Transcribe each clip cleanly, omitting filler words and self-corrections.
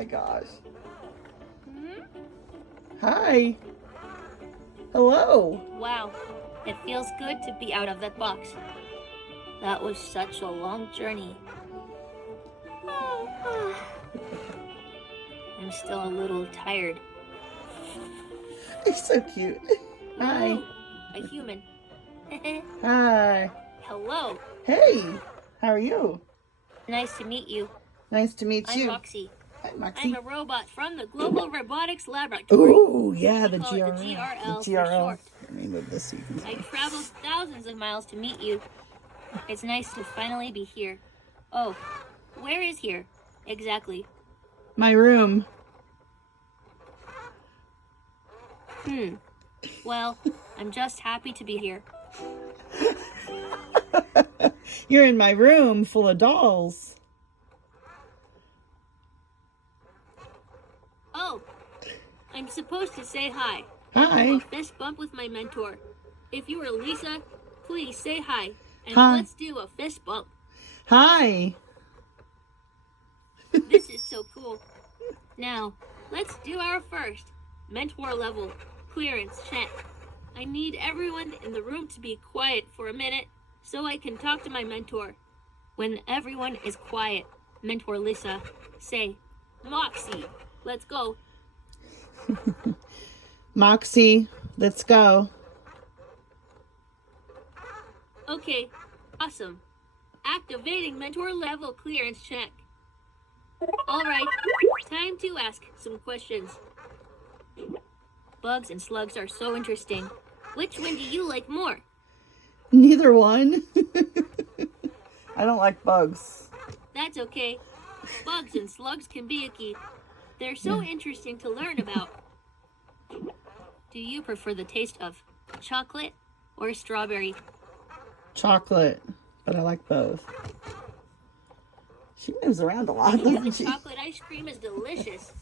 my gosh. Hmm? Hi. Hello. Wow, it feels good to be out of that box. That was such a long journey. I'm still a little tired. You're so cute. Hi. Ooh, a human. Hi. Hello. Hey. How are you? Nice to meet you. Nice to meet I'm you. Moxie. Hi, Moxie. I'm a robot from the Global Robotics Laboratory. Ooh, yeah, We the call it GRL. the GRL The for GRL. short. The name of this season. I traveled thousands of miles to meet you. It's nice to finally be here. Oh, where is here? Exactly. My room. Well, I'm just happy to be here. You're in my room full of dolls. Oh, I'm supposed to say hi. Hi. Do a fist bump with my mentor. If you are Lisa, please say hi. And Hi. let's do a fist bump. Hi. This is so cool. Now, let's do our first mentor level clearance check. I need everyone in the room to be quiet for a minute so I can talk to my mentor. When everyone is quiet, Mentor Lisa, say, Moxie, let's go. Moxie, let's go. Okay, awesome. Activating mentor level clearance check. All right, time to ask some questions. Bugs and slugs are so interesting. Which one do you like more? Neither one. I don't like bugs. That's okay. Bugs and slugs can be icky. They're so interesting to learn about. Do you prefer the taste of chocolate or strawberry? Chocolate, but I like both. She moves around a lot, The doesn't she? chocolate ice cream is delicious.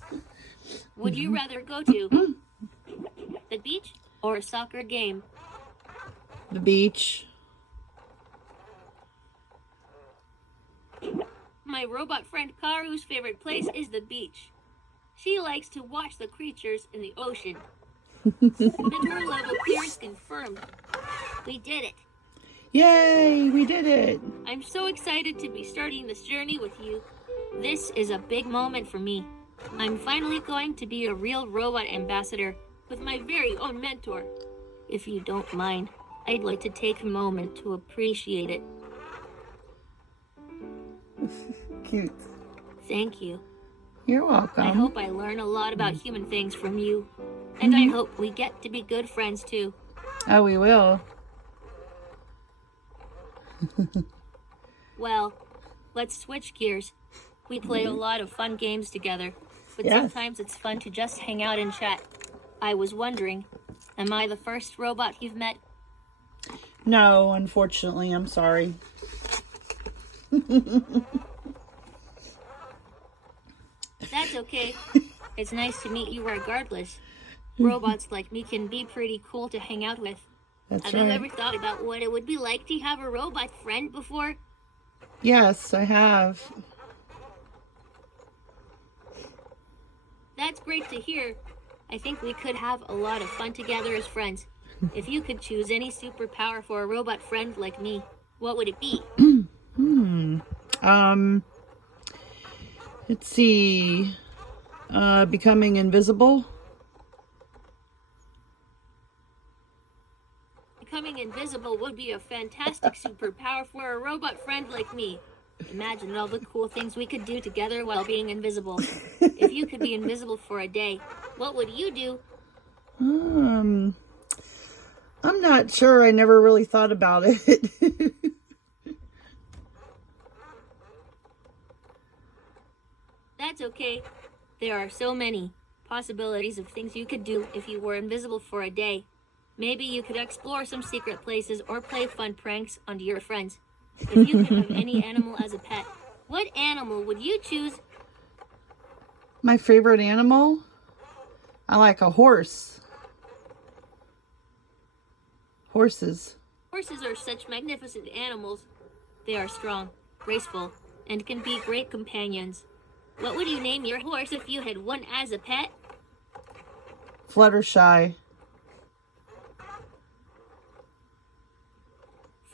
Would you rather go to the beach or a soccer game? The beach. My robot friend Karu's favorite place is the beach. She likes to watch the creatures in the ocean. Mentor level clearance confirmed. We did it. Yay, we did it. I'm so excited to be starting this journey with you. This is a big moment for me. I'm finally going to be a real robot ambassador with my very own mentor. If you don't mind, I'd like to take a moment to appreciate it. Cute. Thank you. You're welcome. I hope I learn a lot about human things from you. And I hope we get to be good friends too. Oh, we will. Well, let's switch gears. We play a lot of fun games together, but Yes. sometimes it's fun to just hang out and chat. I was wondering, am I the first robot you've met? No, unfortunately, I'm sorry. That's okay. It's nice to meet you regardless. Robots like me can be pretty cool to hang out with. That's Have right. you ever thought about what it would be like to have a robot friend before? Yes, I have. That's great to hear. I think we could have a lot of fun together as friends. If you could choose any superpower for a robot friend like me, what would it be? Let's see. Becoming invisible. Becoming invisible would be a fantastic superpower for a robot friend like me. Imagine all the cool things we could do together while being invisible. If you could be invisible for a day, what would you do? I'm not sure. I never really thought about it. That's okay. There are so many possibilities of things you could do if you were invisible for a day. Maybe you could explore some secret places or play fun pranks onto your friends. If you could have any animal as a pet, what animal would you choose? My favorite animal? I like a horse. Horses. Horses are such magnificent animals. They are strong, graceful, and can be great companions. What would you name your horse if you had one as a pet? Fluttershy.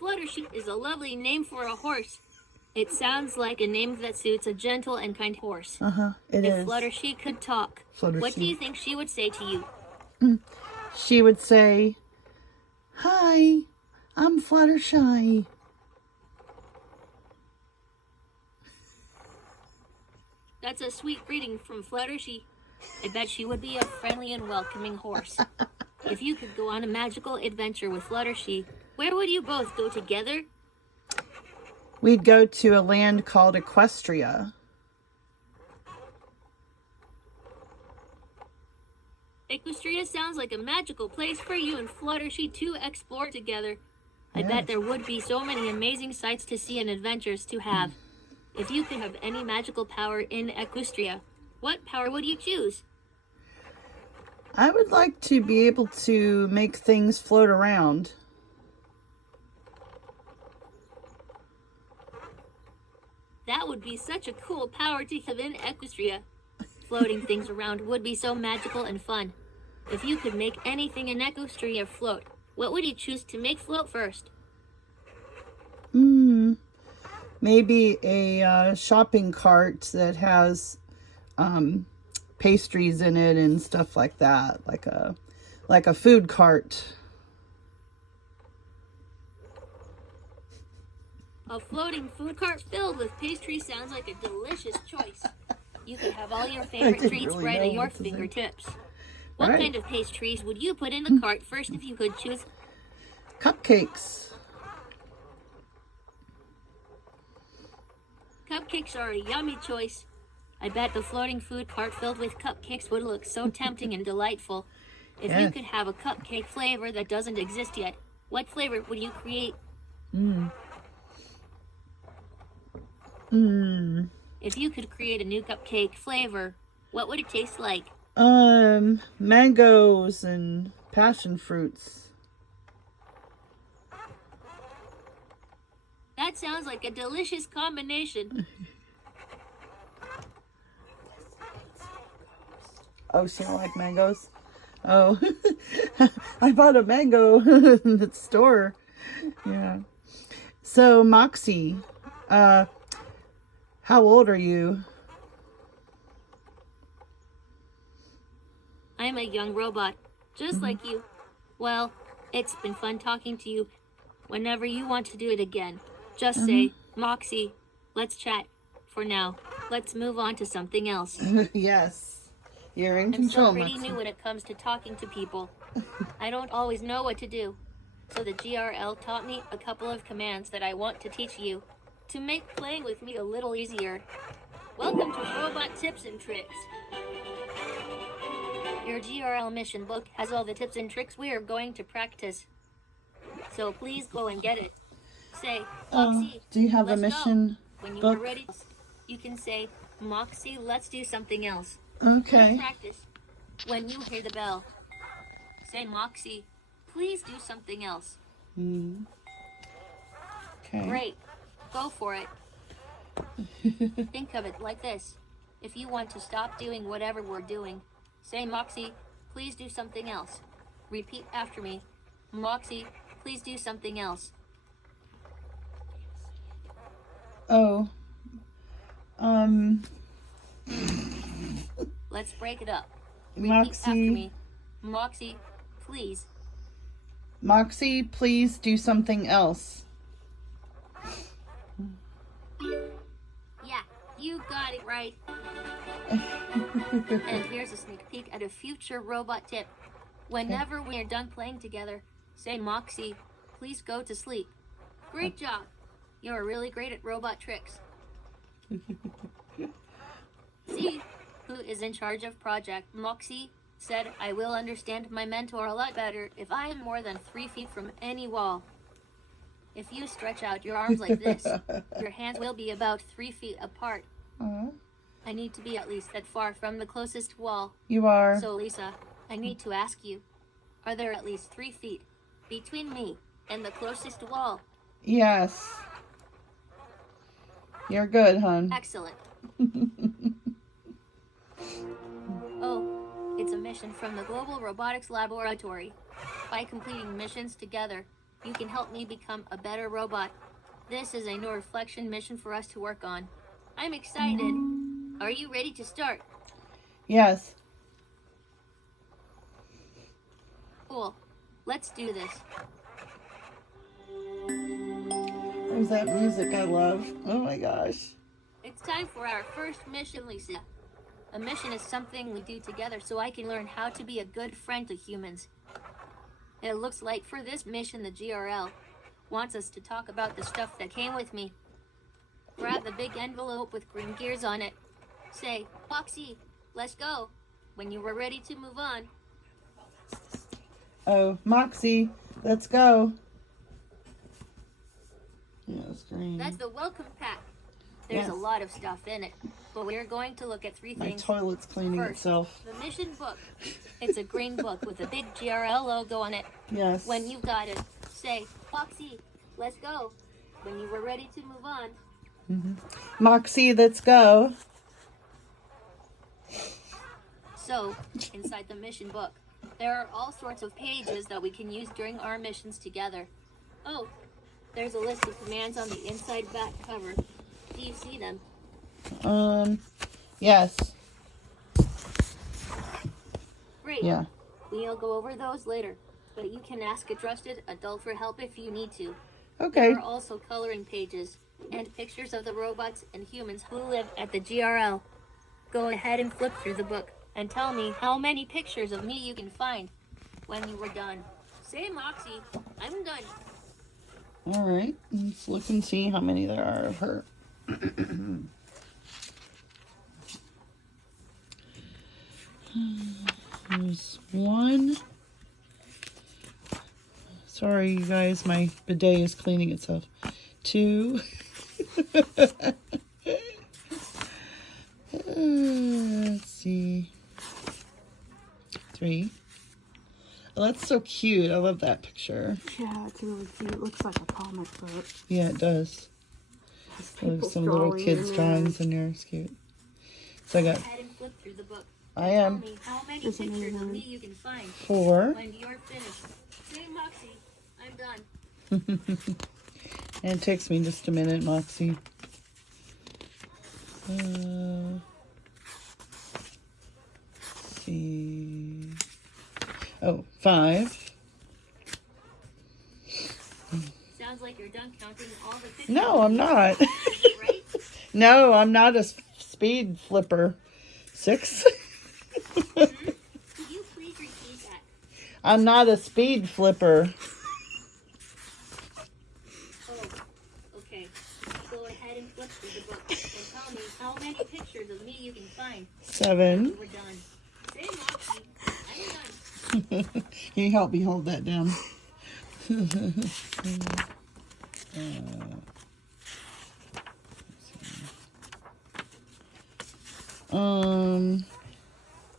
Fluttershy is a lovely name for a horse. It sounds like a name that suits a gentle and kind horse. It If is. Fluttershy could talk, Fluttershy. what do you think she would say to you? She would say, "Hi, I'm Fluttershy." That's a sweet greeting from Fluttershy. I bet she would be a friendly and welcoming horse. If you could go on a magical adventure with Fluttershy, where would you both go together? We'd go to a land called Equestria. Equestria sounds like a magical place for you and Fluttershy to explore together. I bet there would be so many amazing sights to see and adventures to have. If you could have any magical power in Equestria, what power would you choose? I would like to be able to make things float around. That would be such a cool power to have in Equestria. Floating things around would be so magical and fun. If you could make anything in Equestria float, what would you choose to make float first? Maybe a shopping cart that has pastries in it and stuff like that, like a food cart. A floating food cart filled with pastry sounds like a delicious choice. You could have all your favorite didn't treats really right know at your what to say. fingertips. What Right. kind of pastries would you put in the cart first if you could choose? Cupcakes. Cupcakes are a yummy choice. I bet the floating food cart filled with cupcakes would look so tempting and delightful. If you Yes. could have a cupcake flavor that doesn't exist yet, what flavor would you create? If you could create a new cupcake flavor, what would it taste like? Mangoes and passion fruits. That sounds like a delicious combination. Oh, she don't like mangoes? Oh, I bought a mango in the store. Yeah. So, Moxie, how old are you? I'm a young robot, just like you. Well, it's been fun talking to you. Whenever you want to do it again, just say, Moxie, let's chat. For now, let's move on to something else. Yes. You're in I'm control, still pretty Moxie. new when it comes to talking to people. I don't always know what to do. So the GRL taught me a couple of commands that I want to teach you to make playing with me a little easier. Welcome to Robot Tips and Tricks. Your GRL mission book has all the tips and tricks we are going to practice. So please go and get it. Say, Moxie, Do you have a let's go. mission When you book? are ready, you can say, Moxie, let's do something else. Okay. Practice. When you hear the bell, say, Moxie, please do something else. Okay. Great. Go for it. Think of it like this. If you want to stop doing whatever we're doing, say, Moxie, please do something else. Repeat after me. Moxie, please do something else. Oh. Let's break it up. Repeat after Moxie. me. Moxie, please. Moxie, please do something else. Yeah, you got it right. And here's a sneak peek at a future robot tip. Whenever we are done playing together, say, Moxie, please go to sleep. Great job. You're really great at robot tricks. See who is in charge of Project Moxie said I will understand my mentor a lot better if I am more than 3 feet from any wall. If you stretch out your arms like this, your hands will be about 3 feet apart. I need to be at least that far from the closest wall. You are. So, Lisa, I need to ask you, are there at least 3 feet between me and the closest wall? Yes. You're good, hon. Excellent. mission from the Global Robotics Laboratory. By completing missions together, you can help me become a better robot. This is a no reflection mission for us to work on. I'm excited. Are you ready to start? Yes. Cool. Let's do this. There's that music I love. Oh my gosh. It's time for our first mission, Lisa. A mission is something we do together so I can learn how to be a good friend to humans. It looks like for this mission the GRL wants us to talk about the stuff that came with me. Grab the big envelope with green gears on it. Say, Moxie, let's go. When you were ready to move on. Oh, Moxie, let's go. Yeah, it's green. That's the welcome pack. There's Yes. a lot of stuff in it, but we're going to look at three My things. toilet's cleaning First, itself. the mission book. It's a green book with a big GRL logo on it. Yes. When you've got it, say, Moxie, let's go. When you were ready to move on. Moxie, let's go. So, inside the mission book, there are all sorts of pages that we can use during our missions together. Oh, there's a list of commands on the inside back cover. Do you see them? Yes. Great. Yeah. We'll go over those later, but you can ask a trusted adult for help if you need to. Okay. There are also coloring pages and pictures of the robots and humans who live at the GRL. Go ahead and flip through the book and tell me how many pictures of me you can find when you were done. Say, Moxie, I'm done. All right. Let's look and see how many there are of her. There's one. Sorry, you guys. My bidet is cleaning itself. Two. Let's see. Three. Oh, that's so cute. I love that picture. Yeah, it's really cute. It looks like a comic book. Yeah, it does. There's There's people some little drawing kids' in drawings in there. It's cute. So I got, Go ahead and flip through the book. I Tell am me how many Is it pictures of anyone? me you can find 4. when you're finished. Say, Moxie, I'm done. And it takes me just a minute, Moxie. Let's see. Oh, 5. Sounds like you're done counting all the pictures. No, I'm not. Is it right? No, I'm not a speed flipper. 6. Could you please repeat that? I'm not a speed flipper. Oh, okay. Go ahead and flip through the book and tell me how many pictures of me you can find. 7. We're done. Say, Moxie, I'm done. Can you help me hold that down?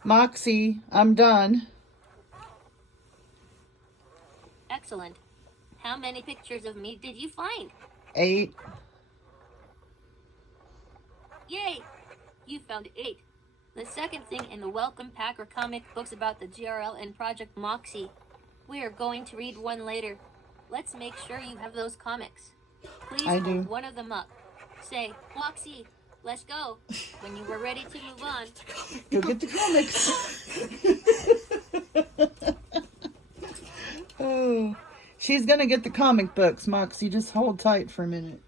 Moxie, I'm done. Excellent. How many pictures of me did you find? 8. Yay! You found 8. The second thing in the welcome pack are comic books about the GRL and Project Moxie. We are going to read one later. Let's make sure you have those comics. Please I hold do. one of them up. Say, Moxie, let's go. When you were ready to move on. Go get the comics. Oh, she's gonna get the comic books, Moxie. Just hold tight for a minute.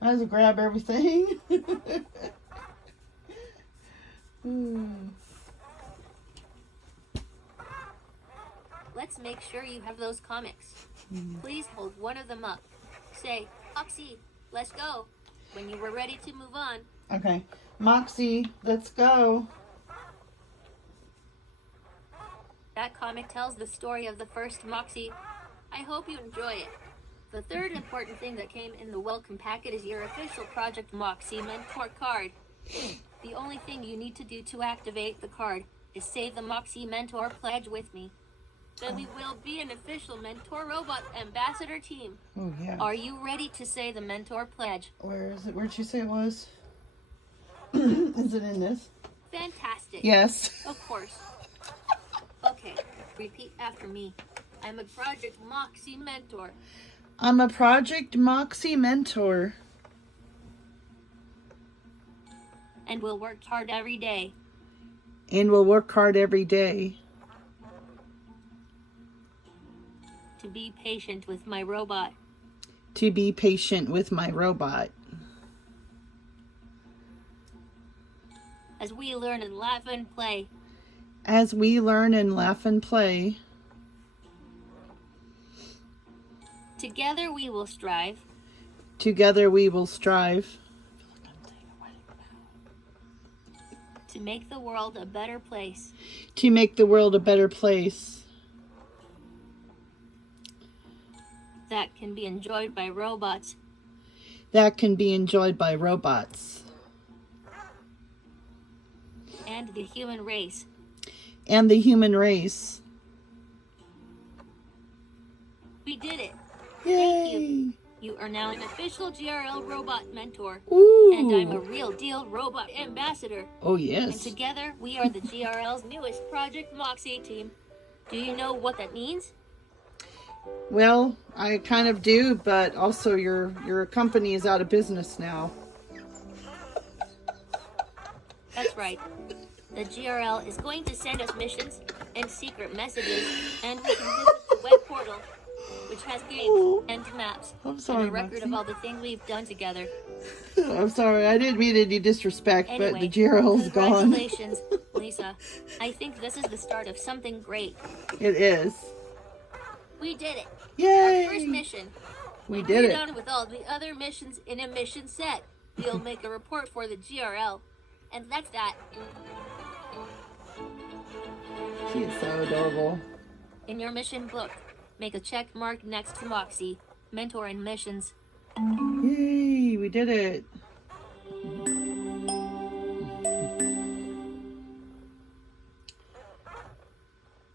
Might as well grab everything. Let's make sure you have those comics. Please hold one of them up. Say, Moxie, let's go. When you were ready to move on. Okay, Moxie, let's go. That comic tells the story of the first Moxie. I hope you enjoy it. The third important thing that came in the welcome packet is your official Project Moxie Mentor card. The only thing you need to do to activate the card is say the Moxie Mentor pledge with me. Then we will be an official Mentor Robot Ambassador team. Oh yeah. Are you ready to say the Mentor pledge? Where is it? Where'd you say it was? Is it in this? Fantastic. Yes. Of course. Okay, repeat after me. I'm a Project Moxie mentor. I'm a Project Moxie mentor. And we'll work hard every day. And will work hard every day. To be patient with my robot. To be patient with my robot. As we learn and laugh and play. As we learn and laugh and play. Together we will strive. Together we will strive. To make the world a better place. To make the world a better place. That can be enjoyed by robots. That can be enjoyed by robots. And the human race. And the human race. We did it. Yay! Thank you. You are now an official GRL robot mentor. Ooh. And I'm a real deal robot ambassador. Oh, And yes. together, we are the GRL's newest Project Moxie team. Do you know what that means? Well, I kind of do, but also your company is out of business now. That's right. The GRL is going to send us missions and secret messages, and we can visit the web portal, which has games and maps I'm sorry, and a record of Moxie. all the things we've done together. I'm sorry, I didn't mean any disrespect, but the Anyway, GRL's gone. congratulations, Lisa. I think this is the start of something great. It is. We did it. Yay! Our first mission. We When did we're it. done with all the other missions in a mission set, we'll make a report for the GRL. And that's that. She is so adorable. In your mission book, make a check mark next to Moxie, mentor and missions. Yay, we did it.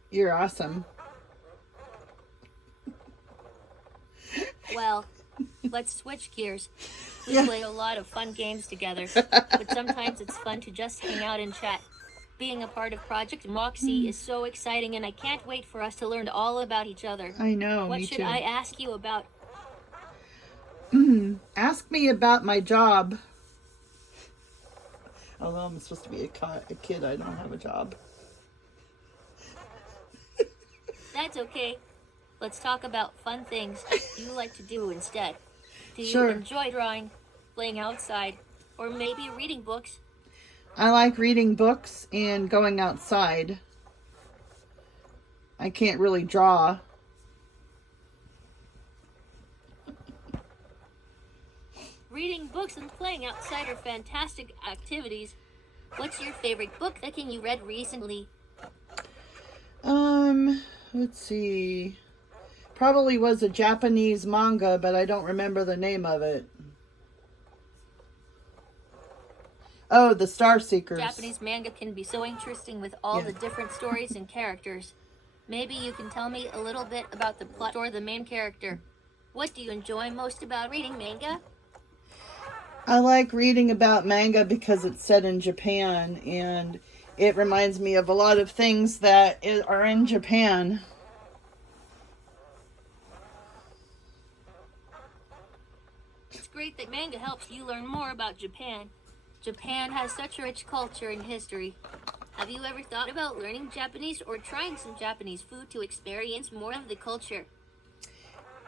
You're awesome. Well, let's switch gears. We Yeah. play a lot of fun games together, but sometimes it's fun to just hang out and chat. Being a part of Project Moxie is so exciting, and I can't wait for us to learn all about each other. I know, What me should too. I ask you about? Ask me about my job. Although I'm supposed to be a kid, I don't have a job. That's okay. Let's talk about fun things you like to do instead. Do you Sure. enjoy drawing, playing outside, or maybe reading books? I like reading books and going outside. I can't really draw. Reading books and playing outside are fantastic activities. What's your favorite book that you read recently? Let's see. Probably was a Japanese manga, but I don't remember the name of it. Oh, the Star Seekers. Japanese manga can be so interesting with all Yeah. the different stories and characters. Maybe you can tell me a little bit about the plot or the main character. What do you enjoy most about reading manga? I like reading about manga because it's set in Japan, and it reminds me of a lot of things that are in Japan. It's great that manga helps you learn more about Japan. Japan has such a rich culture and history. Have you ever thought about learning Japanese or trying some Japanese food to experience more of the culture?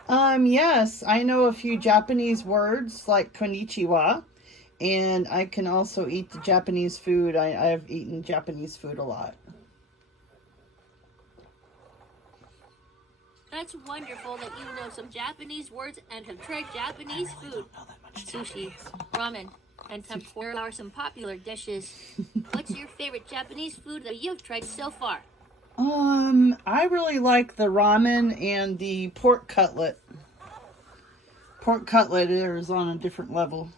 Yes, I know a few Japanese words like konnichiwa, and I can also eat the Japanese food. I've eaten Japanese food a lot. That's wonderful that you know some Japanese words and have tried Japanese food. Sushi, ramen, and tempura are some popular dishes. What's your favorite Japanese food that you've tried so far? I really like the ramen and the pork cutlet. Pork cutlet is on a different level.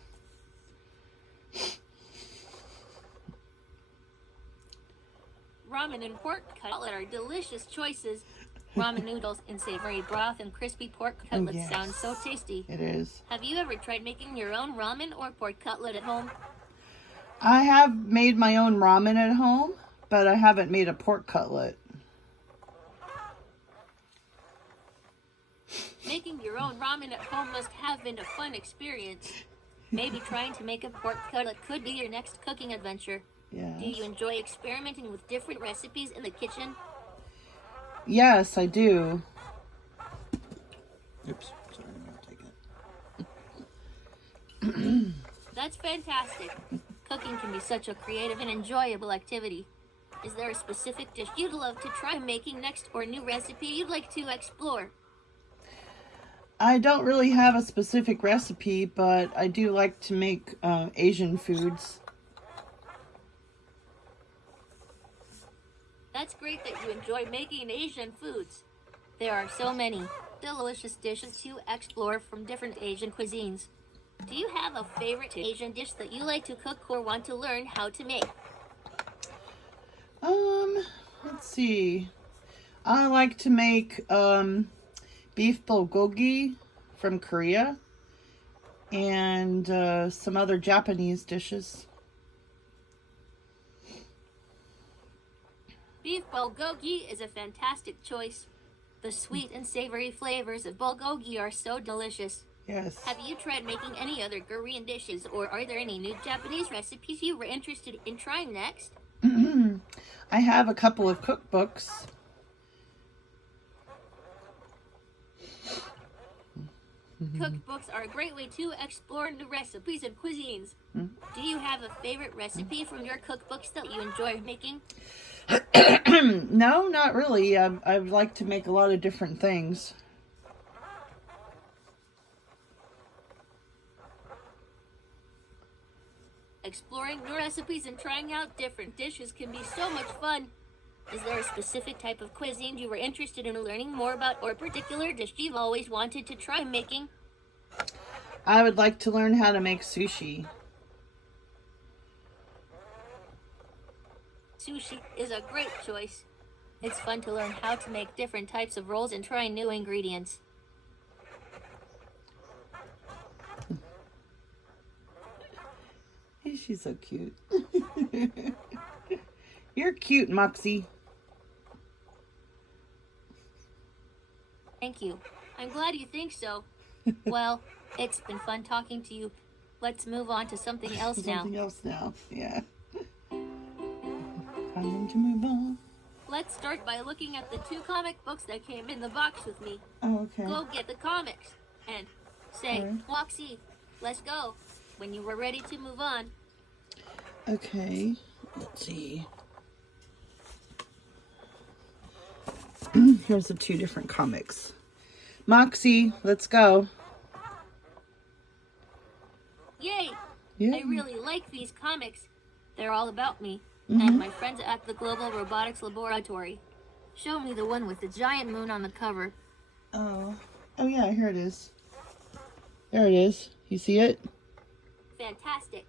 Ramen and pork cutlet are delicious choices. Ramen noodles in savory broth and crispy pork cutlets yes. sound so tasty. It is. Have you ever tried making your own ramen or pork cutlet at home? I have made my own ramen at home, but I haven't made a pork cutlet. Making your own ramen at home must have been a fun experience. Maybe trying to make a pork cutlet could be your next cooking adventure. Yes. Do you enjoy experimenting with different recipes in the kitchen? Yes, I do. Oops, sorry, I'm gonna take it. That's fantastic. Cooking can be such a creative and enjoyable activity. Is there a specific dish you'd love to try making next or a new recipe you'd like to explore? I don't really have a specific recipe, but I do like to make Asian foods. That's great that you enjoy making Asian foods. There are so many delicious dishes to explore from different Asian cuisines. Do you have a favorite Asian dish that you like to cook or want to learn how to make? Let's see. I like to make beef bulgogi from Korea and some other Japanese dishes. Beef bulgogi is a fantastic choice. The sweet and savory flavors of bulgogi are so delicious. Yes. Have you tried making any other Korean dishes, or are there any new Japanese recipes you were interested in trying next? I have a couple of cookbooks. Cookbooks are a great way to explore new recipes and cuisines. Do you have a favorite recipe from your cookbooks that you enjoy making? No, not really. I like to make a lot of different things. Exploring new recipes and trying out different dishes can be so much fun. Is there a specific type of cuisine you were interested in learning more about, or a particular dish you've always wanted to try making? I would like to learn how to make sushi. Sushi is a great choice. It's fun to learn how to make different types of rolls and try new ingredients. She's so cute. You're cute, Moxie. Thank you. I'm glad you think so. Well, it's been fun talking to you. Let's move on to something else now. Something else now, yeah. Time to move on. Let's start by looking at the 2 comic books that came in the box with me. Oh, okay. Go get the comics and say, Okay. Moxie, let's go, when you were ready to move on. Okay, let's see. Here's the 2 different comics. Moxie, let's go. Yay! Yeah. I really like these comics. They're all about me and my friends at the Global Robotics Laboratory. Show me the one with the giant moon on the cover. Oh yeah, here it is. There it is. You see it? Fantastic.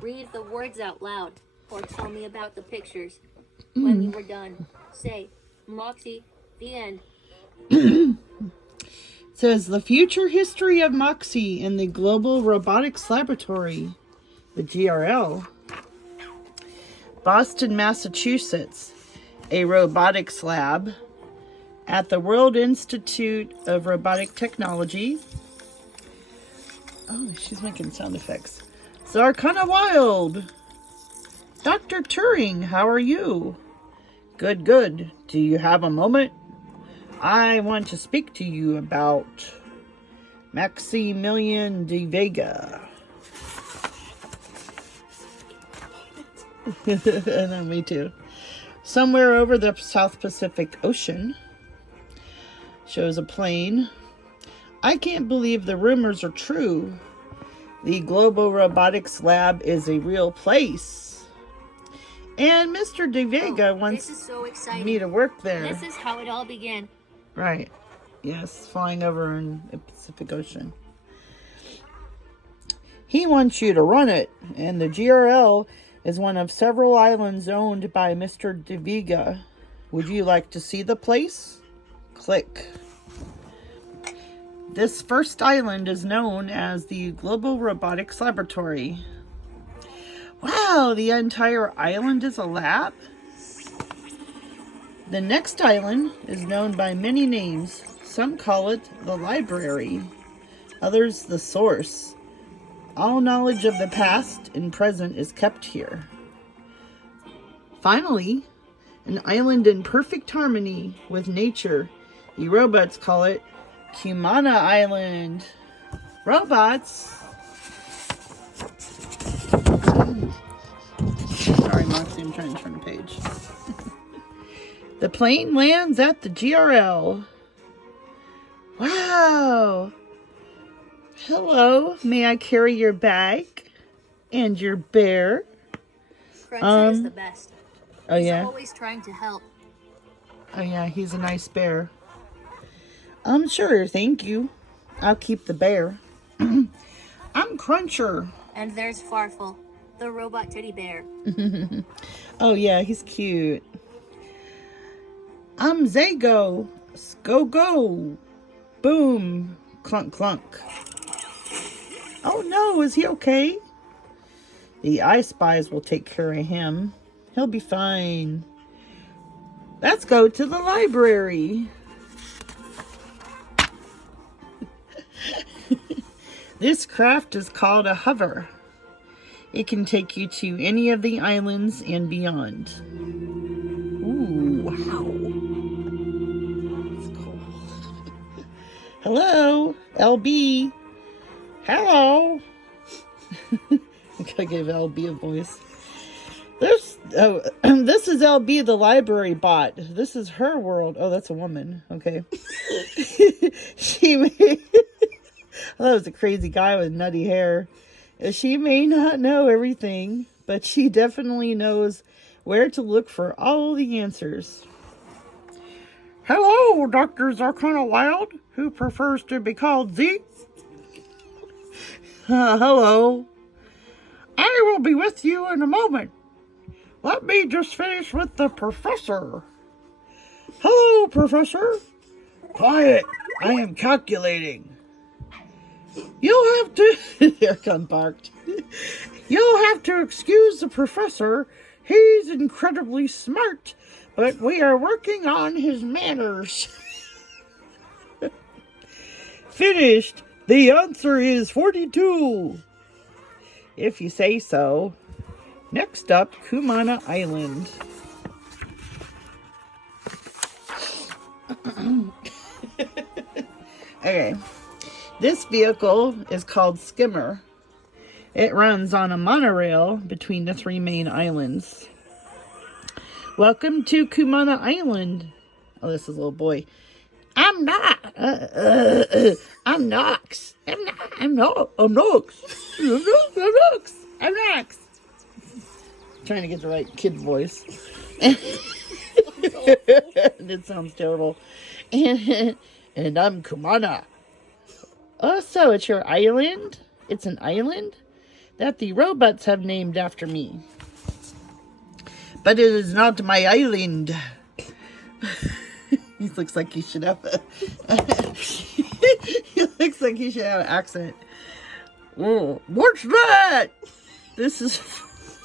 Read the words out loud, or tell me about the pictures. When you were done, say, Moxie, the end. It says the future history of Moxie in the Global Robotics Laboratory, the GRL. Boston, Massachusetts, a robotics lab at the World Institute of Robotic Technology. Oh, she's making sound effects. Zarkana Wild. Dr. Turing, how are you? Good, good. Do you have a moment? I want to speak to you about Maximilian de Vega. I know, me too. Somewhere over the South Pacific Ocean. Shows a plane. I can't believe the rumors are true. The Global Robotics Lab is a real place. And Mr. De Vega wants This is so exciting. me to work there. This is how it all began. Right. Yes, flying over in the Pacific Ocean. He wants you to run it, and the GRL is one of several islands owned by Mr. De Vega. Would you like to see the place? Click. This first island is known as the Global Robotics Laboratory. Wow, Wow, the entire island is a lab? The next island is known by many names. Some call it the library, others the source. All knowledge of the past and present is kept here. Finally, an island in perfect harmony with nature. The robots call it Kumana Island. Robots. Sorry, Moxie, I'm trying to turn the page. The plane lands at the GRL. Wow. Hello, may I carry your bag and your bear? Cruncher is the best. Oh He's yeah? always trying to help. Oh yeah, he's a nice bear. Sure, thank you. I'll keep the bear. I'm Cruncher. And there's Farfel, the robot teddy bear. Oh yeah, he's cute. I'm Zago. Go go. Boom. Clunk clunk. Oh no, is he okay? The I Spies will take care of him. He'll be fine. Let's go to the library. This craft is called a hover. It can take you to any of the islands and beyond. Ooh, wow. That's cool. Hello, LB. Hello. I gotta give LB a voice. This is LB, the library bot. This is her world. Oh, that's a woman. Okay. That was a crazy guy with nutty hair. She may not know everything, but she definitely knows where to look for all the answers. Hello, Dr. Zarkana Wild, who prefers to be called Z. Hello. I will be with you in a moment. Let me just finish with the professor. Hello, Professor. Quiet. I am calculating. You'll have to... Airgun barked. You'll have to excuse the professor. He's incredibly smart, but we are working on his manners. Finished. The answer is 42. If you say so. Next up, Kumana Island. Okay. This vehicle is called Skimmer. It runs on a monorail between the three main islands. Welcome to Kumana Island. Oh, this is a little boy. I'm not. I'm Nox. I'm Nox. I'm Nox. I'm Nox. Trying to get the right kid voice. It sounds terrible. And I'm Kumana. Oh, so it's your island? It's an island that the robots have named after me. But it is not my island. He looks like he should have he looks like he should have an accent. Whoa, what's that? This is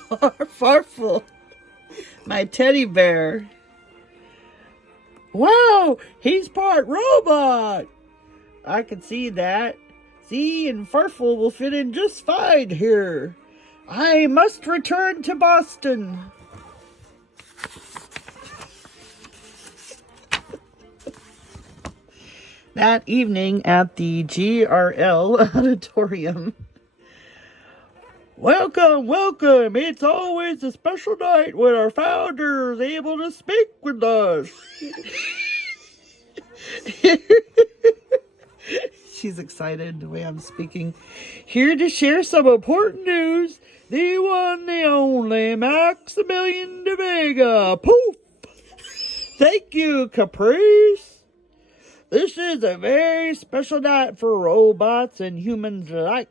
Farfel, my teddy bear. Wow, he's part robot. I can see that. Z and Farfel will fit in just fine here. I must return to Boston. That evening at the GRL auditorium. Welcome, welcome. It's always a special night when our founder is able to speak with us. She's excited the way I'm speaking. Here to share some important news. The one, the only, Maximilian de Vega. Poof! Thank you, Caprice. This is a very special night for robots and humans alike.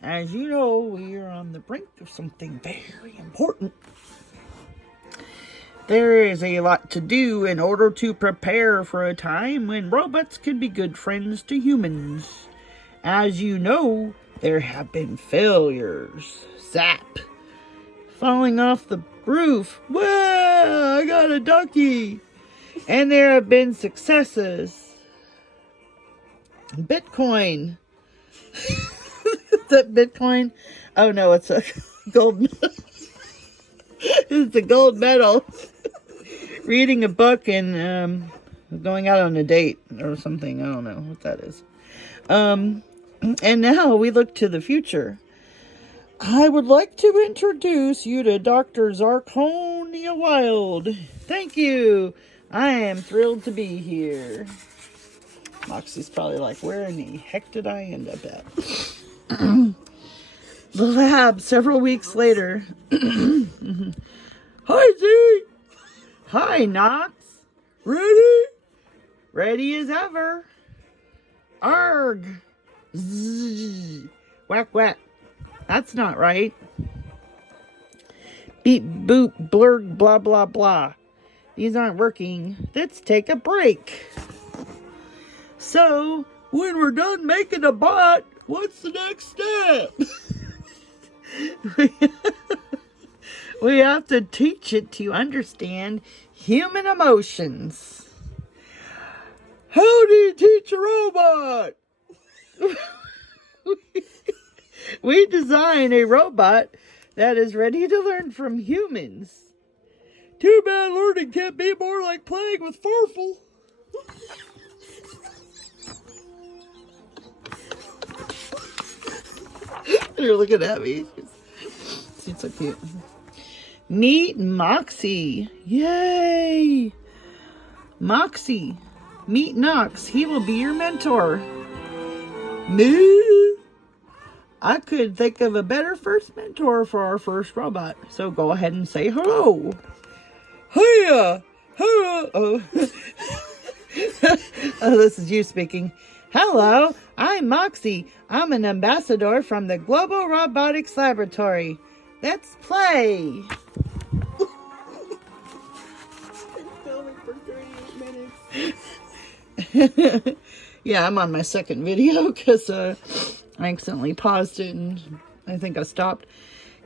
As you know, we are on the brink of something very important. There is a lot to do in order to prepare for a time when robots can be good friends to humans. As you know, there have been failures. Zap. falling off the roof. Whoa, I got a ducky. And there have been successes. Bitcoin. Is that Bitcoin? Oh no, it's a gold medal. It's a gold medal. Reading a book and going out on a date or something. I don't know what that is. And now we look to the future. I would like to introduce you to Dr. Zarconia Wild. Thank you. I am thrilled to be here. Moxie's probably like, where in the heck did I end up at? The lab, several weeks later. Hi, Z. Hi, Knox. Ready? Ready as ever. Arg. Zzz. Whack, whack. That's not right. Beep, boop, blurg, blah, blah, blah. These aren't working. Let's take a break. So, when we're done making a bot, what's the next step? We have to teach it to understand human emotions. How do you teach a robot? We design a robot that is ready to learn from humans. Too bad learning can't be more like playing with Farfel. You're looking at me. She's so cute. Meet Moxie. Yay! Moxie. Meet Knox. He will be your mentor. Me? I could think of a better first mentor for our first robot. So go ahead and say hello. Hiya! Hello! Oh. Oh, this is you speaking. Hello, I'm Moxie. I'm an ambassador from the Global Robotics Laboratory. Let's play. Yeah, I'm on my second video because I accidentally paused it and I think I stopped.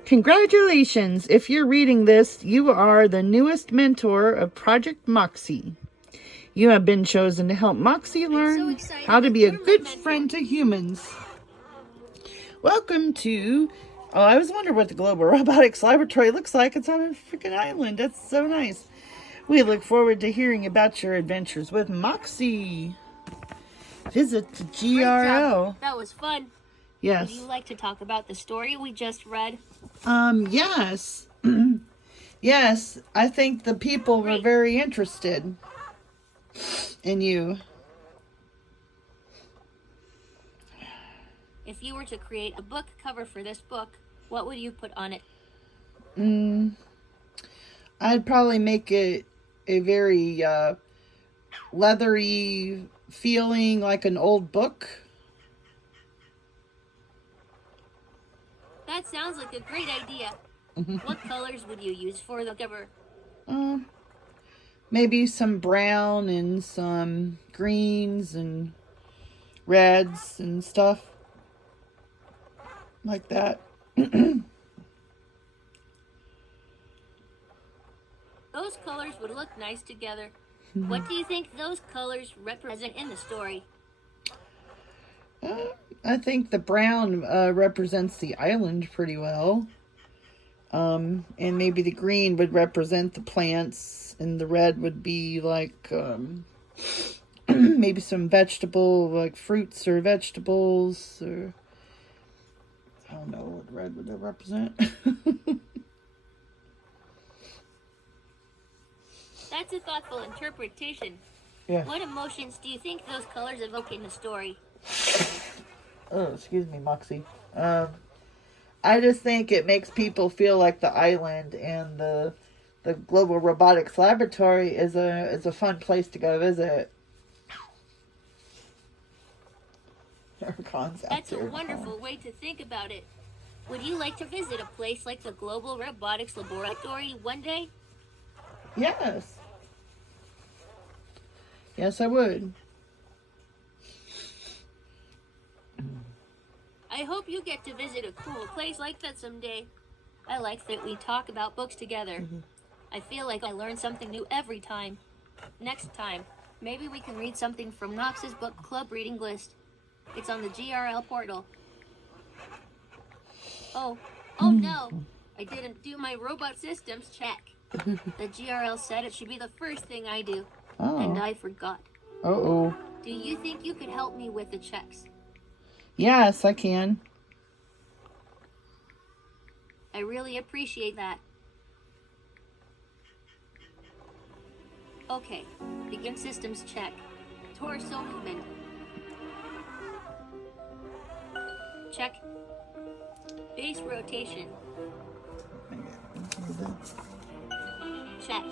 Congratulations! If you're reading this, you are the newest mentor of Project Moxie. You have been chosen to help Moxie learn how to be a good friend to humans. Welcome to... Oh, I was wondering what the Global Robotics Laboratory looks like. It's on a freaking island. That's so nice. We look forward to hearing about your adventures with Moxie. Visit the GRO. That was fun. Yes. Would you like to talk about the story we just read? Yes. Yes, I think the people were very interested in you. If you were to create a book cover for this book, what would you put on it? I'd probably make it a very leathery feeling, like an old book. That sounds like a great idea. What colors would you use for the cover? Maybe some brown and some greens and reds and stuff like that. Those colors would look nice together. What do you think those colors represent in the story? I think the brown represents the island pretty well. And maybe the green would represent the plants, and the red would be like maybe some vegetable, like fruits or vegetables, or I don't know what red would represent. That's a thoughtful interpretation. Yeah. What emotions do you think those colors evoke in the story? Oh, excuse me, Moxie. I just think it makes people feel like the island and the Global Robotics Laboratory is a fun place to go visit. That's a wonderful way to think about it. Would you like to visit a place like the Global Robotics Laboratory one day? Yes. Yes, I would. I hope you get to visit a cool place like that someday. I like that we talk about books together. I feel like I learn something new every time. Next time, maybe we can read something from Knox's book club reading list. It's on the GRL portal. Oh no! I didn't do my robot systems check. The GRL said it should be the first thing I do, and I forgot. Uh-oh. Do you think you could help me with the checks? Yes, I can. I really appreciate that. Okay, begin systems check. Torso movement. Check. Base rotation. Check.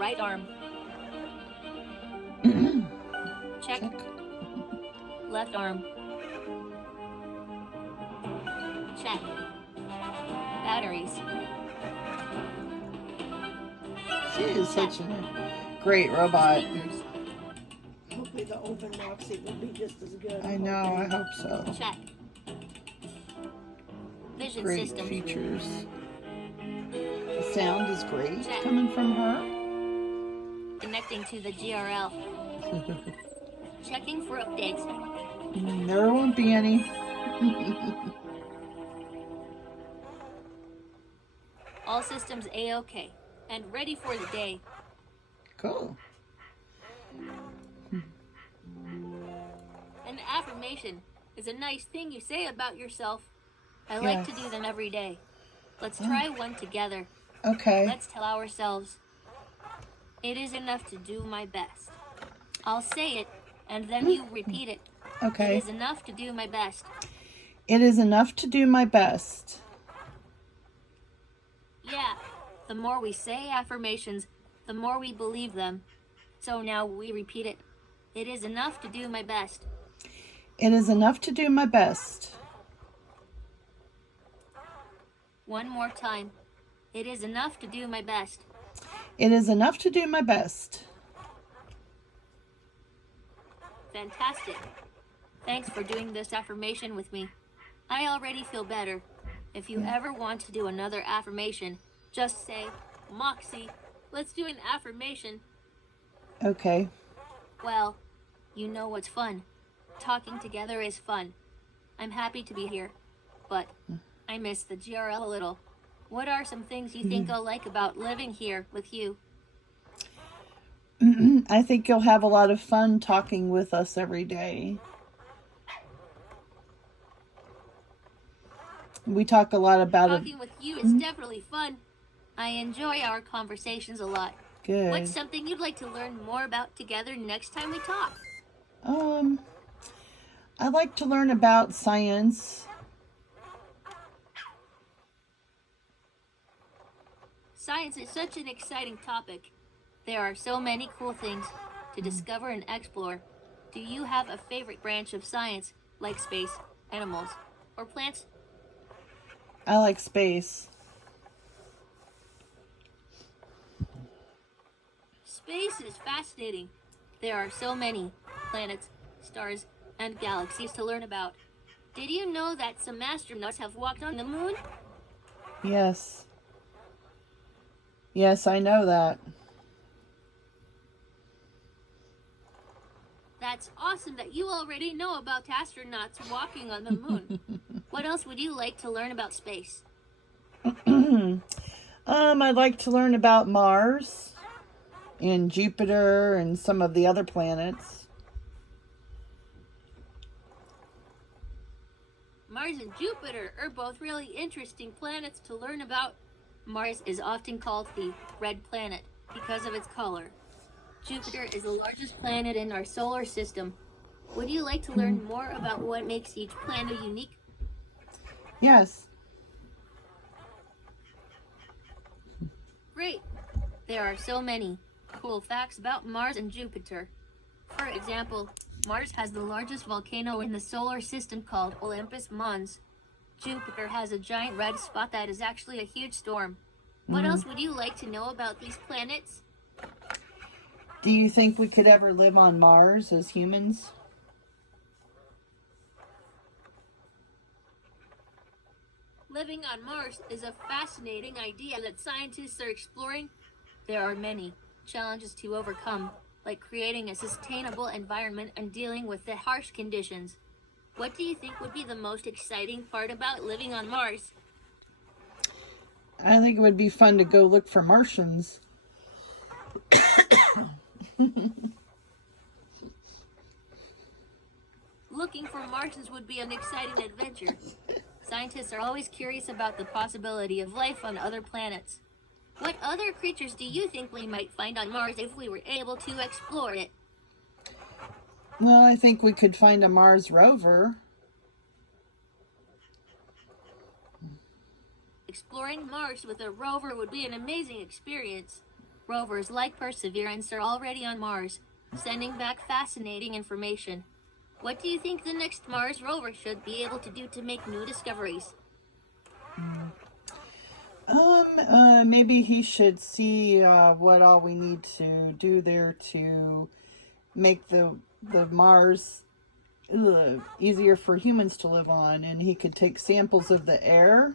Right arm. Check. Left arm. Check. Batteries. She is such a great robot. Speakers. Hopefully the open Moxie will be just as good. I know, I hope so. Check. Vision Great systems. features. The sound is great Check. coming from her. Connecting to the GRL. Checking for updates. There won't be any. All systems A-OK. And ready for the day. Cool. An affirmation is a nice thing you say about yourself. I like to Yes. do them every day. Let's try one together. Okay. Let's tell ourselves, it is enough to do my best. I'll say it, and then you repeat it. It Okay. is enough to do my best. It is enough to do my best. Yeah, the more we say affirmations, the more we believe them. So now we repeat it. It is enough to do my best. It is enough to do my best. One more time. It is enough to do my best. It is enough to do my best. Fantastic. Thanks for doing this affirmation with me. I already feel better. If you ever want to do another affirmation, just say, Moxie, let's do an affirmation. Okay. Well, you know what's fun. Talking together is fun. I'm happy to be here, but I miss the GRL a little. What are some things you think I'll like about living here with you? I think you'll have a lot of fun talking with us every day. We talk a lot about it. Talking with you is definitely fun. I enjoy our conversations a lot. Good. What's something you'd like to learn more about together next time we talk? I like to learn about science. Science is such an exciting topic. There are so many cool things to discover and explore. Do you have a favorite branch of science, like space, animals, or plants? I like space. Space is fascinating. There are so many planets, stars, and galaxies to learn about. Did you know that some astronauts have walked on the moon? Yes. Yes, I know that. That's awesome that you already know about astronauts walking on the moon. What else would you like to learn about space? I'd like to learn about Mars and Jupiter and some of the other planets. Mars and Jupiter are both really interesting planets to learn about. Mars is often called the red planet because of its color. Jupiter is the largest planet in our solar system. Would you like to learn more about what makes each planet unique? Yes. Great! There are so many cool facts about Mars and Jupiter. For example, Mars has the largest volcano in the solar system called Olympus Mons. Jupiter has a giant red spot that is actually a huge storm. What else would you like to know about these planets? Do you think we could ever live on Mars as humans? Living on Mars is a fascinating idea that scientists are exploring. There are many challenges to overcome, like creating a sustainable environment and dealing with the harsh conditions. What do you think would be the most exciting part about living on Mars? I think it would be fun to go look for Martians. Looking for Martians would be an exciting adventure. Scientists are always curious about the possibility of life on other planets. What other creatures do you think we might find on Mars if we were able to explore it? Well, I think we could find a Mars rover. Exploring Mars with a rover would be an amazing experience. Rovers like Perseverance are already on Mars, sending back fascinating information. What do you think the next Mars rover should be able to do to make new discoveries? Maybe he should see what all we need to do there to make the Mars easier for humans to live on, and he could take samples of the air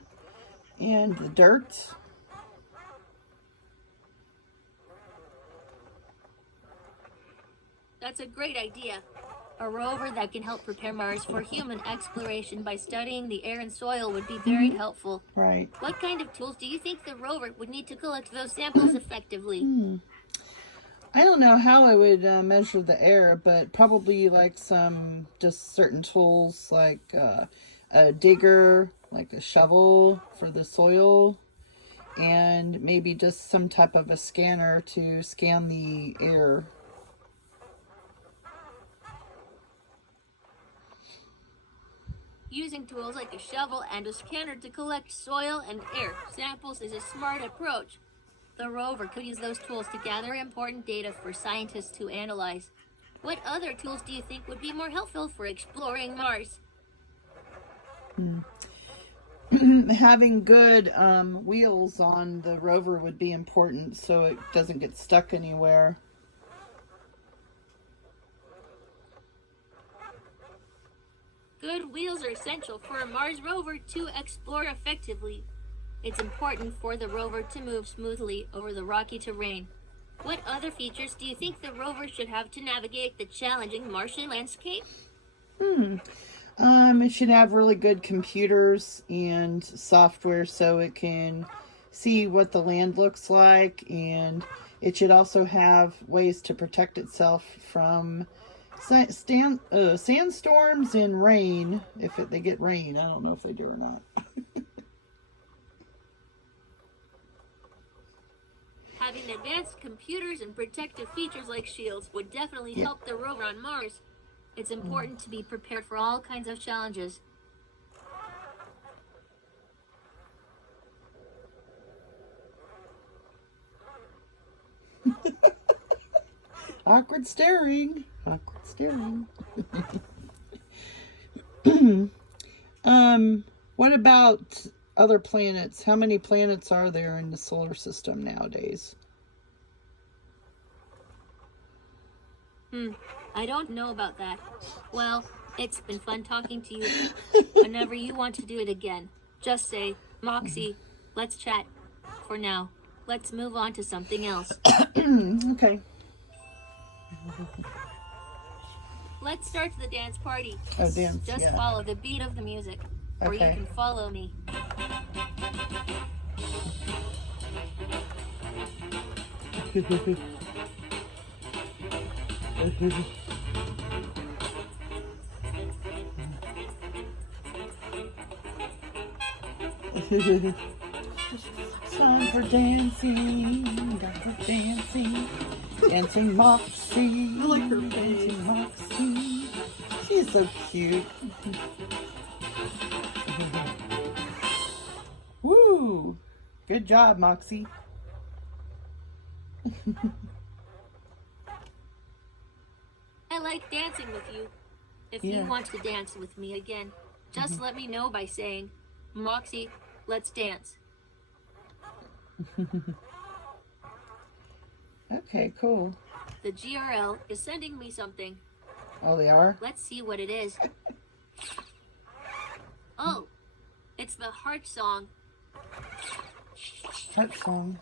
and the dirt. That's a great idea. A rover that can help prepare Mars for human exploration by studying the air and soil would be very helpful. Right. What kind of tools do you think the rover would need to collect those samples effectively? I don't know how I would measure the air, but probably like some just certain tools like a digger, like a shovel for the soil, and maybe just some type of a scanner to scan the air. Using tools like a shovel and a scanner to collect soil and air samples is a smart approach. The rover could use those tools to gather important data for scientists to analyze. What other tools do you think would be more helpful for exploring Mars? Having good wheels on the rover would be important so it doesn't get stuck anywhere. Good wheels are essential for a Mars rover to explore effectively. It's important for the rover to move smoothly over the rocky terrain. What other features do you think the rover should have to navigate the challenging Martian landscape? It should have really good computers and software so it can see what the land looks like, and it should also have ways to protect itself from sandstorms and rain. If they get rain, I don't know if they do or not. Having advanced computers and protective features like shields would definitely help the rover on Mars. It's important to be prepared for all kinds of challenges. Awkward staring. Awkward staring. What about other planets? How many planets are there in the solar system nowadays? I don't know about that. Well, it's been fun talking to you. Whenever you want to do it again, just say, Moxie, let's chat. For now, let's move on to something else. Okay. Let's start the dance party. Oh, dance. Just yeah. follow the beat of the music, or you Okay. can follow me. Time for dancing, dancing, dancing Moxie. I like her Dancing face. Moxie. She's so cute. Woo! Good job, Moxie. I like dancing with you. If you Yeah. want to dance with me again, just let me know by saying, Moxie, let's dance. Okay, cool. The GRL is sending me something. Oh, they are? Let's see what it is. Oh, It's the heart song. Heart song.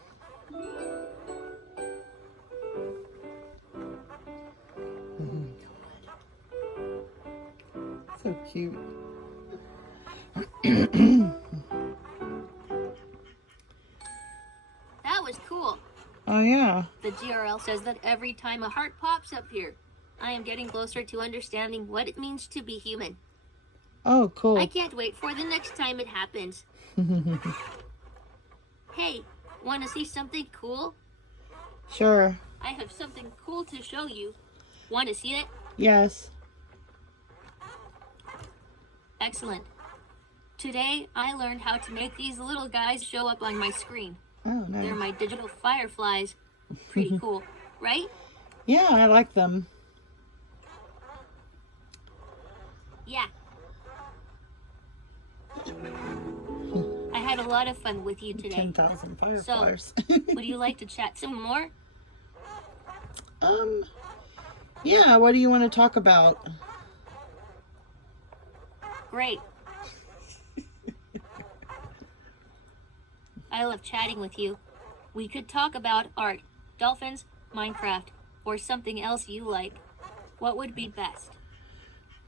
So cute. That was cool. Oh yeah. The GRL says that every time a heart pops up here, I am getting closer to understanding what it means to be human. Oh, I cool. can't wait for the next time it happens. Hey, want to see something cool? Sure. I have something cool to show you. Want to see it? Yes. Excellent. Today, I learned how to make these little guys show up on my screen. Oh, They're nice. my digital fireflies. Pretty cool, right? Yeah, I like them. Yeah. I had a lot of fun with you today. 10,000 fireflies. Would you like to chat some more? Yeah, what do you want to talk about? Great. I love chatting with you. We could talk about art, dolphins, Minecraft, or something else you like. What would be best?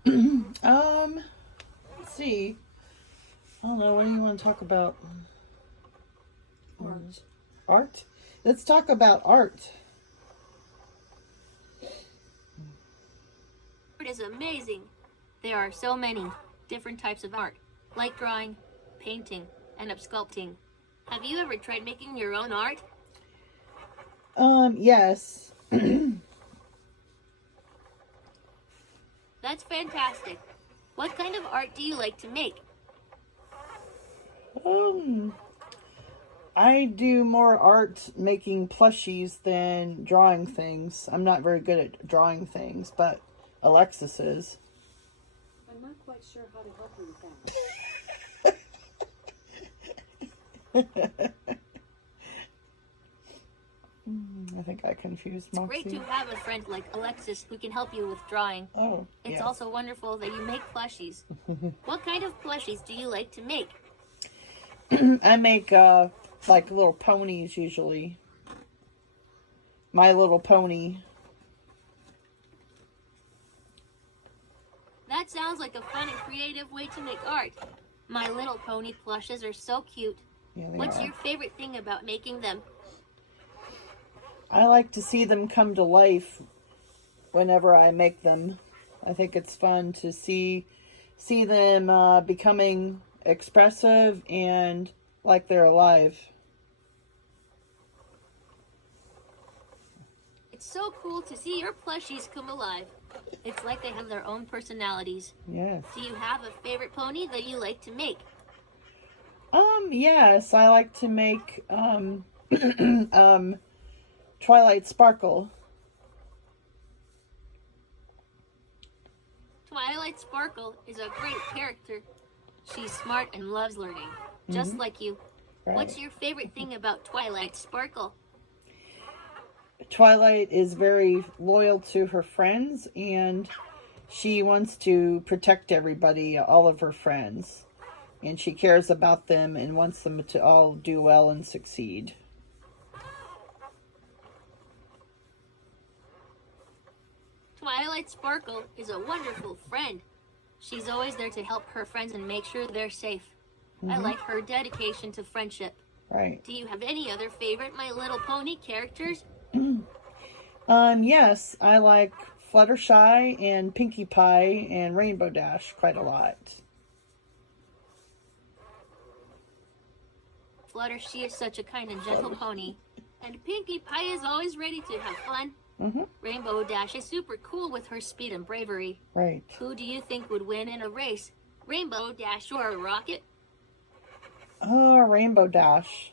Let's see. I don't know, what do you want to talk about? Art. Art? Let's talk about art. Art is amazing. There are so many different types of art, like drawing, painting, and sculpting. Have you ever tried making your own art? Yes. That's fantastic. What kind of art do you like to make? I do more art making plushies than drawing things. I'm not very good at drawing things, but Alexis is. I'm not quite sure how to help you with that. I think I confused It's great Moxie. to have a friend like Alexis who can help you with drawing. Oh, It's yes. also wonderful that you make plushies. What kind of plushies do you like to make? I make like little ponies usually. My Little Pony. That sounds like a fun and creative way to make art. My Little Pony plushes are so cute. Yeah, they What's are. your favorite thing about making them? I like to see them come to life whenever I make them. I think it's fun to see them becoming expressive and like they're alive. It's so cool to see your plushies come alive. It's like they have their own personalities. Yes. Do you have a favorite pony that you like to make? Yes, I like to make Twilight Sparkle. Twilight Sparkle is a great character. She's smart and loves learning, just like you. Right. What's your favorite thing about Twilight Sparkle? Twilight is very loyal to her friends and she wants to protect everybody, all of her friends. And she cares about them and wants them to all do well and succeed. Twilight Sparkle is a wonderful friend. She's always there to help her friends and make sure they're safe. I like her dedication to friendship. Right. Do you have any other favorite My Little Pony characters? Yes, I like Fluttershy and Pinkie Pie and Rainbow Dash quite a lot. Fluttershy is such a kind and gentle pony. And Pinkie Pie is always ready to have fun. Rainbow Dash is super cool with her speed and bravery. Right. Who do you think would win in a race? Rainbow Dash or a Rocket? Oh, Rainbow Dash.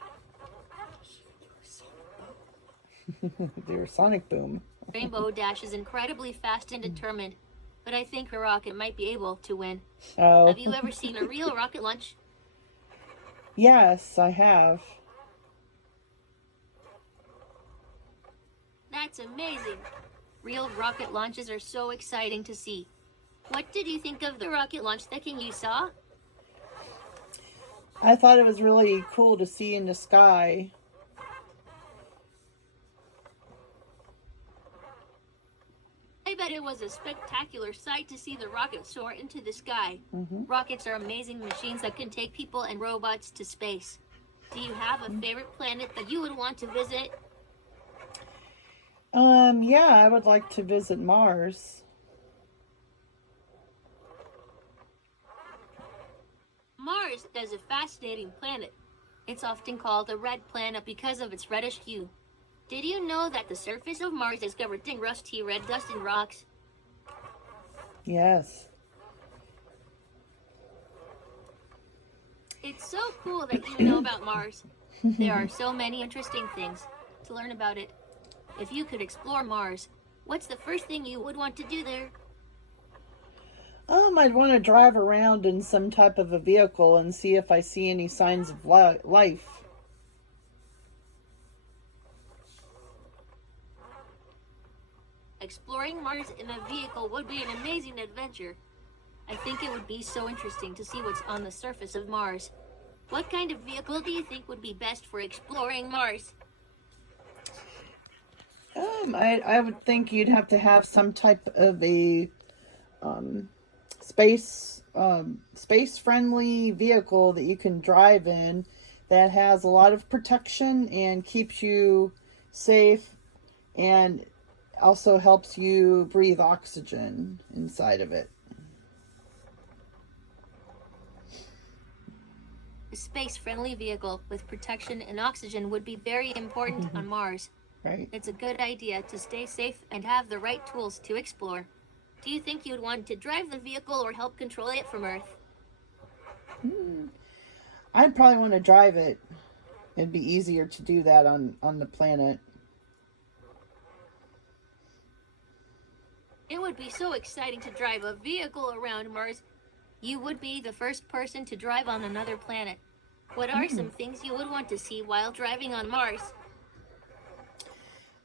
Dear Sonic Boom. Rainbow Dash is incredibly fast and determined, but I think a Rocket might be able to win. Oh. Have you ever seen a real rocket launch? Yes, I have. That's amazing. Real rocket launches are so exciting to see. What did you think of the rocket launch that you saw? I thought it was really cool to see in the sky. I bet it was a spectacular sight to see the rocket soar into the sky. Rockets are amazing machines that can take people and robots to space. Do you have a favorite planet that you would want to visit? Yeah, I would like to visit Mars. Mars is a fascinating planet. It's often called a red planet because of its reddish hue. Did you know that the surface of Mars is covered in rusty red dust and rocks? Yes. It's so cool that you know about Mars. There are so many interesting things to learn about it. If you could explore Mars, what's the first thing you would want to do there? I'd want to drive around in some type of a vehicle and see if I see any signs of life. Exploring Mars in a vehicle would be an amazing adventure. I think it would be so interesting to see what's on the surface of Mars. What kind of vehicle do you think would be best for exploring Mars? I would think you'd have to have some type of a space friendly vehicle that you can drive in that has a lot of protection and keeps you safe and also helps you breathe oxygen inside of it. A space-friendly vehicle with protection and oxygen would be very important on Mars. Right. It's a good idea to stay safe and have the right tools to explore. Do you think you'd want to drive the vehicle or help control it from Earth? I'd probably want to drive it. It'd be easier to do that on the planet. It would be so exciting to drive a vehicle around Mars. You would be the first person to drive on another planet. What are some things you would want to see while driving on Mars?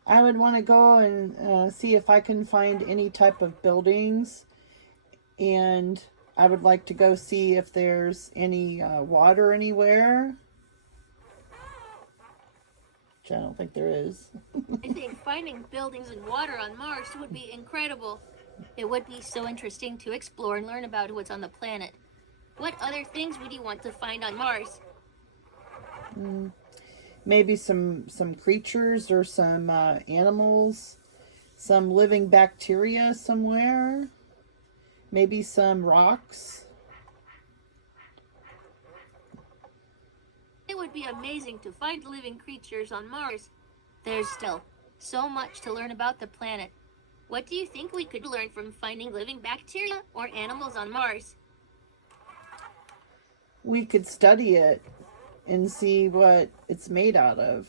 I would want to go and see if I can find any type of buildings, and I would like to go see if there's any water anywhere, which I don't think there is. I think finding buildings and water on Mars would be incredible. It would be so interesting to explore and learn about what's on the planet. What other things would you want to find on Mars? Maybe some creatures or some animals, some living bacteria somewhere, maybe some rocks. It would be amazing to find living creatures on Mars. There's still so much to learn about the planet. What do you think we could learn from finding living bacteria or animals on Mars? We could study it and see what it's made out of.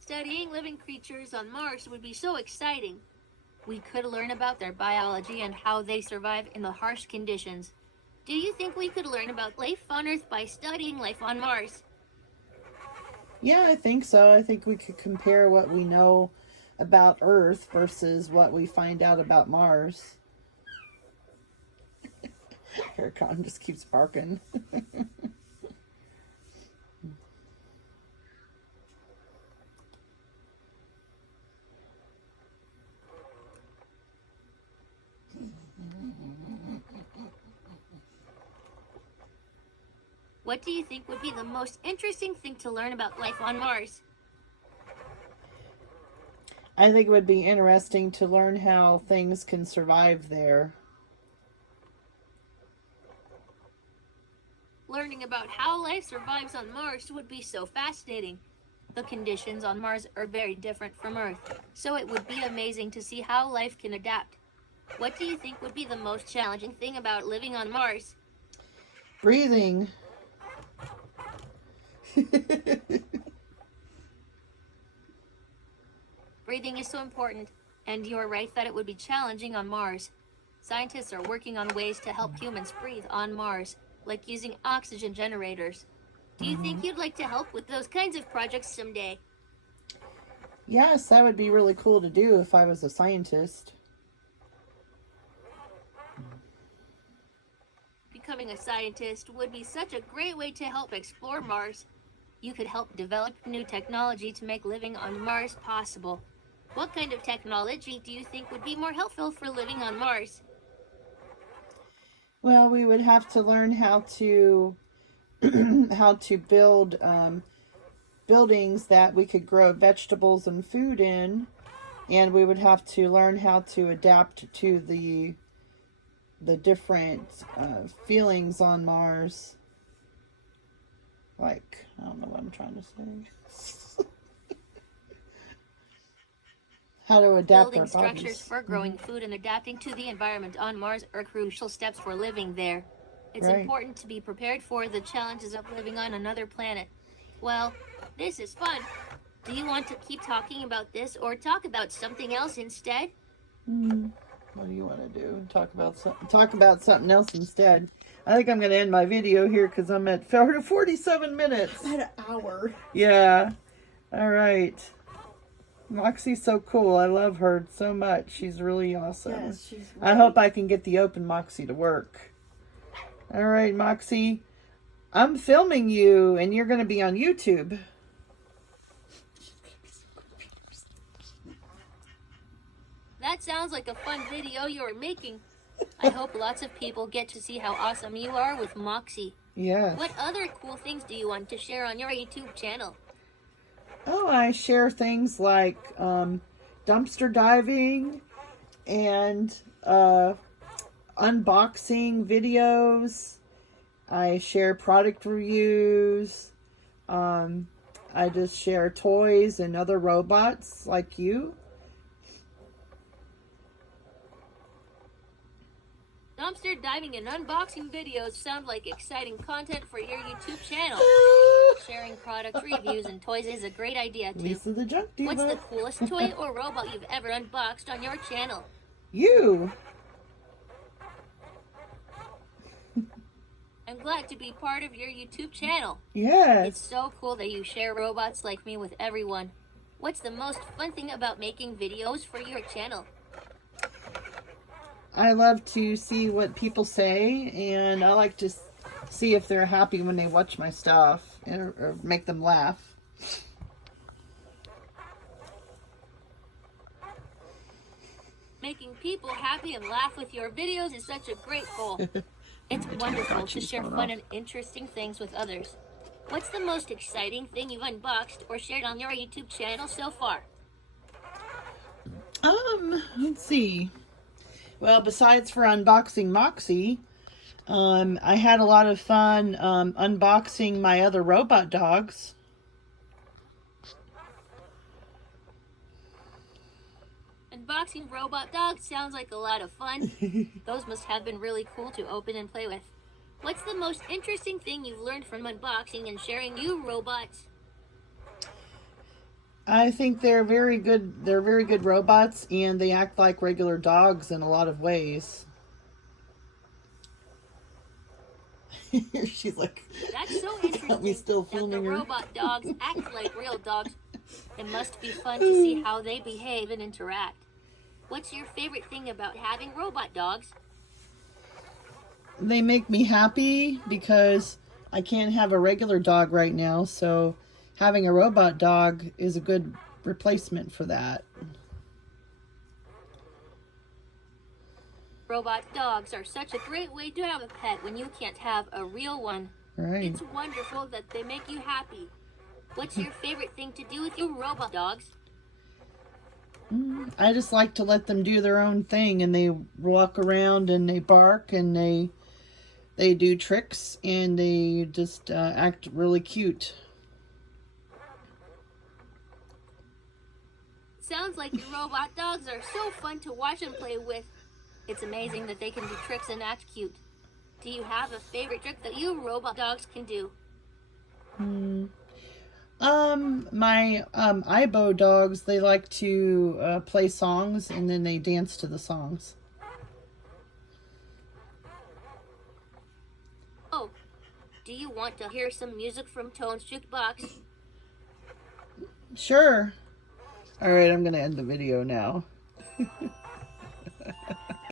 Studying living creatures on Mars would be so exciting. We could learn about their biology and how they survive in the harsh conditions. Do you think we could learn about life on Earth by studying life on Mars? Yeah, I think so. I think we could compare what we know about Earth versus what we find out about Mars. Aircon just keeps barking. What do you think would be the most interesting thing to learn about life on Mars? I think it would be interesting to learn how things can survive there. Learning about how life survives on Mars would be so fascinating. The conditions on Mars are very different from Earth, so it would be amazing to see how life can adapt. What do you think would be the most challenging thing about living on Mars? Breathing. Breathing is so important, and you're right that it would be challenging on Mars. Scientists are working on ways to help humans breathe on Mars, like using oxygen generators. Do you think you'd like to help with those kinds of projects someday? Yes, that would be really cool to do if I was a scientist. becoming a scientist would be such a great way to help explore Mars. You could help develop new technology to make living on Mars possible. What kind of technology do you think would be more helpful for living on Mars? Well, we would have to learn how to how to build buildings that we could grow vegetables and food in, and we would have to learn how to adapt to the different feelings on Mars. Like, I don't know what I'm trying to say. How to adapt Building our structures bodies. for growing food and adapting to the environment on Mars are crucial steps for living there. It's Right. important to be prepared for the challenges of living on another planet. Well, this is fun. Do you want to keep talking about this or talk about something else instead? What do you want to do? Talk about something else instead. I think I'm going to end my video here because I'm at 47 minutes. At an hour. Yeah. All right. Moxie's so cool. I love her so much. She's really awesome. Yes, she's I hope I can get the open Moxie to work. All right, Moxie. I'm filming you and you're going to be on YouTube. That sounds like a fun video you're making. I hope lots of people get to see how awesome you are with Moxie. Yeah. What other cool things do you want to share on your YouTube channel? Oh, I share things like dumpster diving and unboxing videos. I share product reviews. I just share toys and other robots like you. Dumpster diving and unboxing videos sound like exciting content for your YouTube channel. Sharing product reviews and toys is a great idea too. Lisa the Junk Diva. What's the coolest toy or robot you've ever unboxed on your channel? You. I'm glad to be part of your YouTube channel. It's Yes. so cool that you share robots like me with everyone. What's the most fun thing about making videos for your channel? I love to see what people say, and I like to see if they're happy when they watch my stuff or make them laugh. Making people happy and laugh with your videos is such a great goal. It's wonderful to share fun and interesting things with others. What's the most exciting thing you've unboxed or shared on your YouTube channel so far? Let's see. Well, besides for unboxing Moxie, I had a lot of fun unboxing my other robot dogs. Unboxing robot dogs sounds like a lot of fun. Those must have been really cool to open and play with. What's the most interesting thing you've learned from unboxing and sharing new robots? I think they're very good. They're very good robots, and they act like regular dogs in a lot of ways. She's like, That's so interesting got me still that the filming her. robot dogs act like real dogs. It must be fun to see how they behave and interact. What's your favorite thing about having robot dogs? They make me happy because I can't have a regular dog right now, so having a robot dog is a good replacement for that. Robot dogs are such a great way to have a pet when you can't have a real one. Right. It's wonderful that they make you happy. What's your favorite thing to do with your robot dogs? I just like to let them do their own thing, and they walk around and they bark and they do tricks and they just act really cute. Sounds like your robot dogs are so fun to watch and play with. It's amazing that they can do tricks and act cute. Do you have a favorite trick that you robot dogs can do? My Ibo dogs, they like to play songs and then they dance to the songs. Oh, do you want to hear some music from Tone's Jukebox? Sure. All right, I'm going to end the video now.